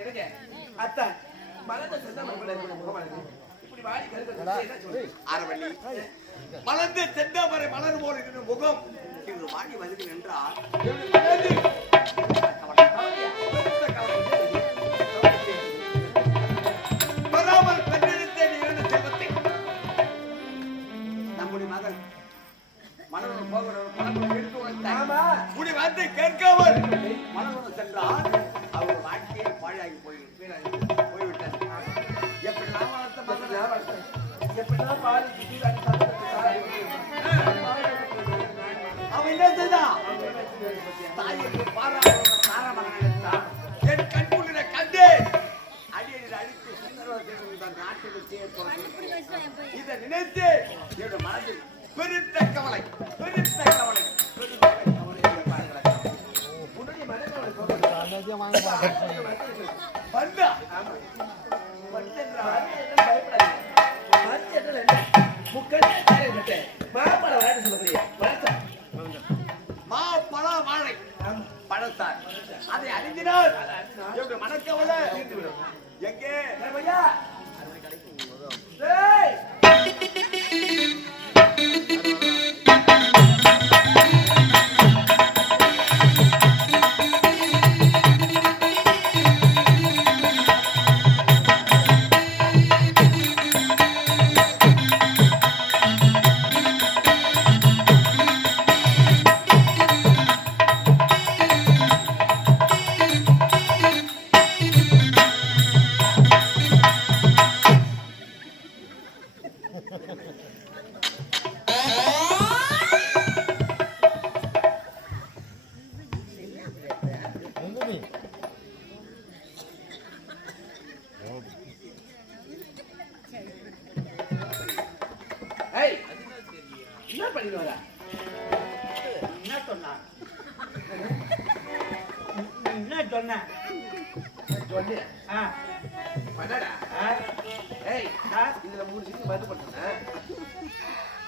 எனக்கு அத்தா மலர்ந்த செந்தாமரை இப்படி வாடி கருத்து அரவள்ளி மலர்ந்த செந்தாமரை மலர் போல இருக்கிற முகம் இவர் வாடி வந்து நின்றால் வராமல் பெற்றெடுத்த நிகழ்ந்த செல்வத்தை நம்முடைய மகன் மனோன் போகிறவர் பணம் எடுத்து வந்தார். முடி வந்து கேட்காமல் மனோன் சென்றால் அவர் வாழ்க்கையை பாழாகி போய்விட்டார். எப்படி நான் வளர்த்த மகன் எப்படிதான் பால் அவன் என்ன செய்தான்? தாய்க்கு பாராமகன் எடுத்தான். என் கண்குள்ள கண்டு அடியை அடித்து நாட்டுக்கு இதை நினைத்து என்னோட மனதில் பெருத்த கவலை பெருத்த கவலை மாப்பழ வாழை பழத்தார் அதை அறிந்தினால் மனக்கவலை எங்கே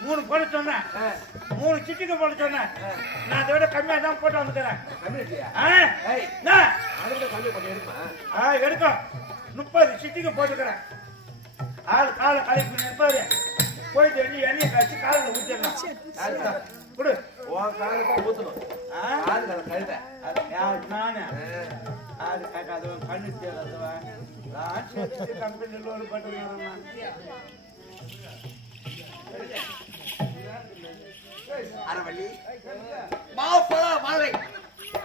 மூணு போட சொன்னேன், 3 சிட்டிக்கு போட சொன்னேன். நான் அதை விட கம்மியா தான் போட்டு வந்துக்கிறேன். எடுக்கும் 30 சிட்டிக்கு போட்டுக்கிறேன். ஆள் காலை கலைக்கு நிற்பாரு. போயிட்டு எண்ணெயை காய்ச்சி காலில் ஊற்றிடலாம். கொடு ஊற்றணும். நானு அது கேட்காதவன் கண்ணு தேடாதவன் கம்பெனியில் ஒரு பட்டு அரவள்ளி மாப்பழ வாழை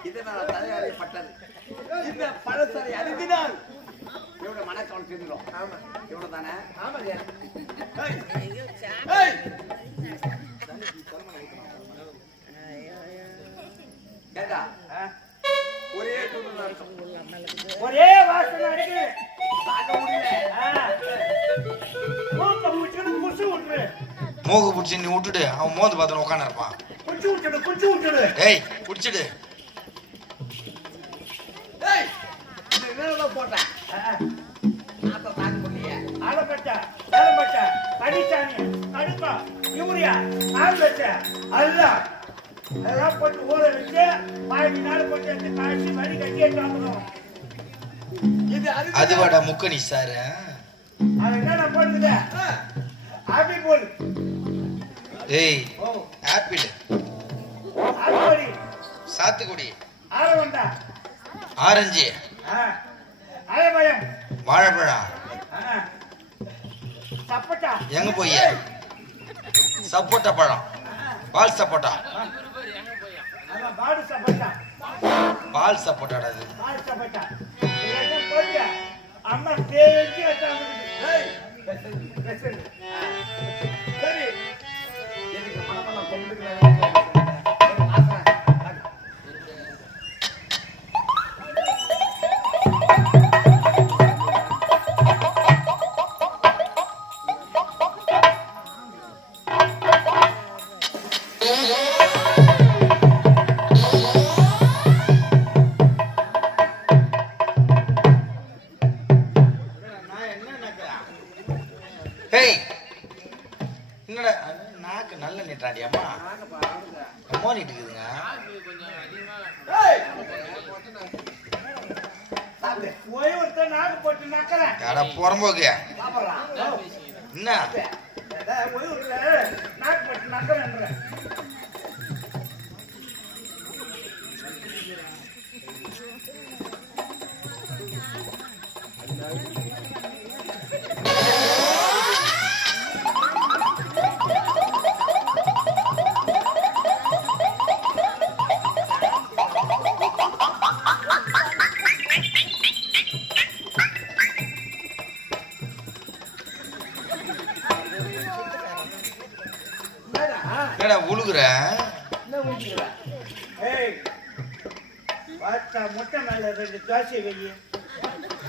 இதனால் தலையாறைப்பட்டது. இந்த பழசரை அறிந்தினால் இவட மனக்கவலை செய்துடும். இவ்வளவு தானே? கேட்டா ஒரே ஒரே வாசனை அடிக்கு தாங்க முடியல. மூக்கு பிடிச்சி நீ விட்டுடு, அவன் மோந்து பார்த்து உட்காந்து இருப்பான். ஏய் பிடிச்சிடு. போட்டேன் யூரியா அதெல்லாம் போட்டு ஊற வச்சு 15 நாள் போட்டு எடுத்து காய்ச்சி வடி கட்டியே சாப்பிடணும். அதுவாடா முக்கணி சார். அது என்ன போட்டுது? ஆப்பிள் போல். ஏய் ஆப்பிள், ஆப்பிள், சாத்துக்குடி, ஆரவண்டா, ஆரஞ்சு, அலமயம், வாழைப்பழம், சப்போட்டா. எங்க போய் சப்போட்டா பழம், பால் சப்போட்டா, பாடு சப்போட்டா, பால் சப்போட்டாடா அது. பால் சப்போட்டா இதெல்லாம் போட்டு அம்மா தேய்ச்சி வச்சாங்க. சரி எனக்கு மனமெல்லாம் கொண்டுக்கிறேன். என்னடா நாக்கு நல்ல நீட்டாண்டி அம்மா அம்மா நீட்டுக்குதுங்க. போய் ஒருத்தன் நாக்கு போட்டு நக்கறேன். எடா புறம்போக்கு சாப்பிடுறான். என்ன போய் ஒருத்தன் நாக்கு போட்டு நக்கறேன்ற. என்னடா உழுகுற என்ன ஊட்டிக்கிற? ஏய் வாட்டா முட்டை மேல 2 தோசை வெயி.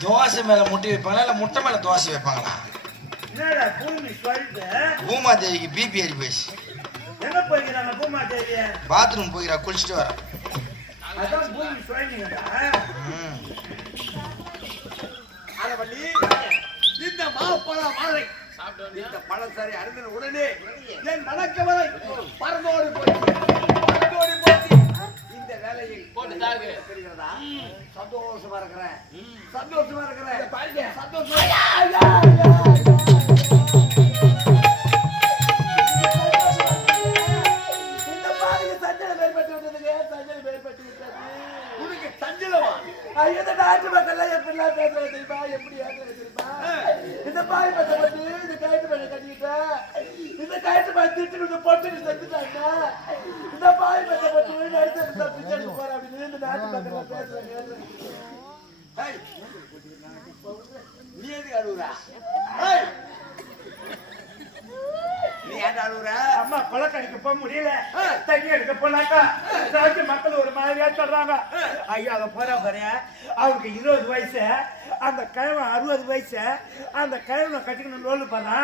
தோசை மேல முட்டை வைப்பாங்களா இல்ல முட்டை மேல தோசை வைப்பாங்களா? என்னடா பூமி சொல்லுது? பூமாதேவிக்கு பிபி ஏறி போயிடுச்சு. எங்க போய்க்கிறாங்க பூமாதேவி? பாத்ரூம் போய்க்கிறா, குளிச்சுட்டு வர. அதான் பூமி சொல்லிங்கடா. ஆலவள்ளி, இந்த மாப்பழ வாழை இந்த பழசாரி அருந்தின உடனே என் மணக்கவலை பறந்தோடி போச்சு. இந்த வேலையை தெரிகிறதா? சந்தோஷமா இருக்கிறேன், சந்தோஷமா இருக்கிறேன், சந்தோஷமா. இந்த பாருங்க, சஞ்சலம் ஏற்பட்டு விட்டதுங்க, சஞ்சலம் ஏற்பட்டு விட்டது. உனக்கு சஞ்சலமா? இந்த நாட்டு மக்கள் எப்படிலாம் பேசுறது தெரியுமா? எப்படி ஏற்றுறது தெரியுமா? இந்த பாய் பட்ட பட்டு இந்த கயிற்று பையன் கட்டிக்கிட்டா, இந்த கயிற்று பையன் திட்டு போட்டு செத்துட்டாங்க. இந்த பாய் பட்ட பட்டு நடுத்த பிச்சைக்கு போற அப்படின்னு இந்த நாட்டு மக்கள் பேசுறாங்க. நீ எதுக்கு அழுகுறா? நீ ஏன் அழுகுற? அம்மா கொலக்கடிக்க போக முடியல, தண்ணி எடுக்க போனாக்கா ராஜ்ய மக்கள் ஒரு மாதிரியா சொல்றாங்க. ஐயா அங்க போறா பாரு, அவருக்கு 20 வயசு, அந்த கிழவன் 60 வயசு. அந்த கிழவனை கட்டிக்கணும் லோலு பண்ணா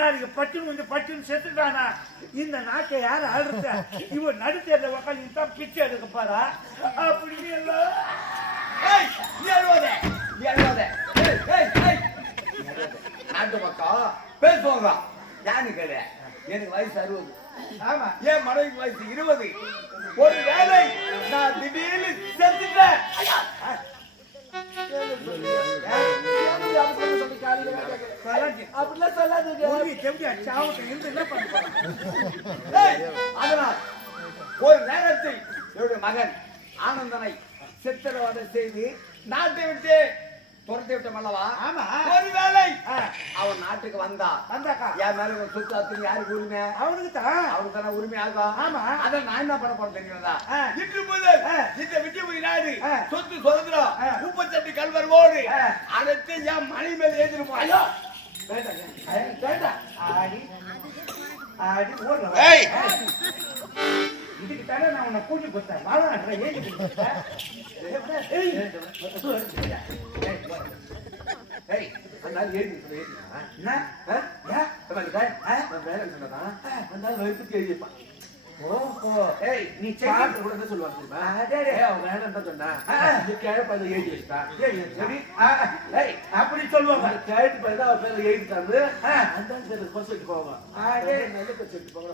நாளைக்கு பட்டுன்னு செத்துட்டானா. இந்த நாட்டை யாரு ஆடுறது? இவன் நடுத்தேர்ல உட்காந்து தான் பிச்சை எடுக்க போறா. அப்படின்னு எல்லாம் நீ அழுவாத, நீ அழுவாத. நாட்டு மக்கள் பேசுவாங்க. யானு கேளு, எனக்கு வயசு 60. ஆமா, என் மனைவிக்கு வயசு 20. ஒரு வேலை நான் திடீர்னு செத்துட்டேன். அப்படிலாம் சொல்லாதீங்க. அதனால் ஒரு நேரத்தில் என்னுடைய மகன் ஆனந்தனை சித்திரவதை செய்து நாட்டை விட்டு துரத்தி விட்டோம் அல்லவா? ஆமா. ஒருவேளை அவன் நாட்டுக்கு வந்தாக்கா என் மேல சுத்தாத்துக்கு யாருக்கு உரிமை? அவனுக்கு தான், அவனுக்கு தானே உரிமை ஆகும். ஆமா. அத நான் என்ன பண்ண போறேன் தெரியுங்களா? இன்று முதல் இந்த விட்டுமுறை நாடு சொத்து சுதந்திரம் 38 கல்வரோடு அனைத்து என் மணி மேல ஏற்றிட்டு போயோ. ஆடி ஆடி ஓடுற. ஏய் இதுக்கு தானே நான் உன்னை கூட்டி கொடுத்தேன். வாழ ஏறி கொடுத்தேன். நீ அப்படி சொல்லுவாங்க.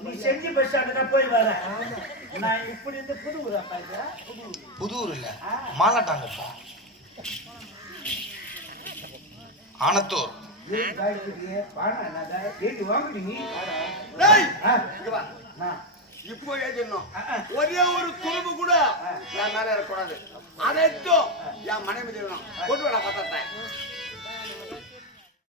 நீ செஞ்சு பஸ் ஸ்டாண்டுக்கு போய் வர. நான் இப்படி இருந்து புதுவூரா பாக்க? புதூர் இல்ல, மாலாட்டாங்கப்பா, ஆனத்தூர். இப்போ ஏற்றணும். ஒரே ஒரு துரும்பு கூட என் மேல இருக்கக்கூடாது. அனைத்தும் என் மனைவி கொண்டு வர பத்திரத்தை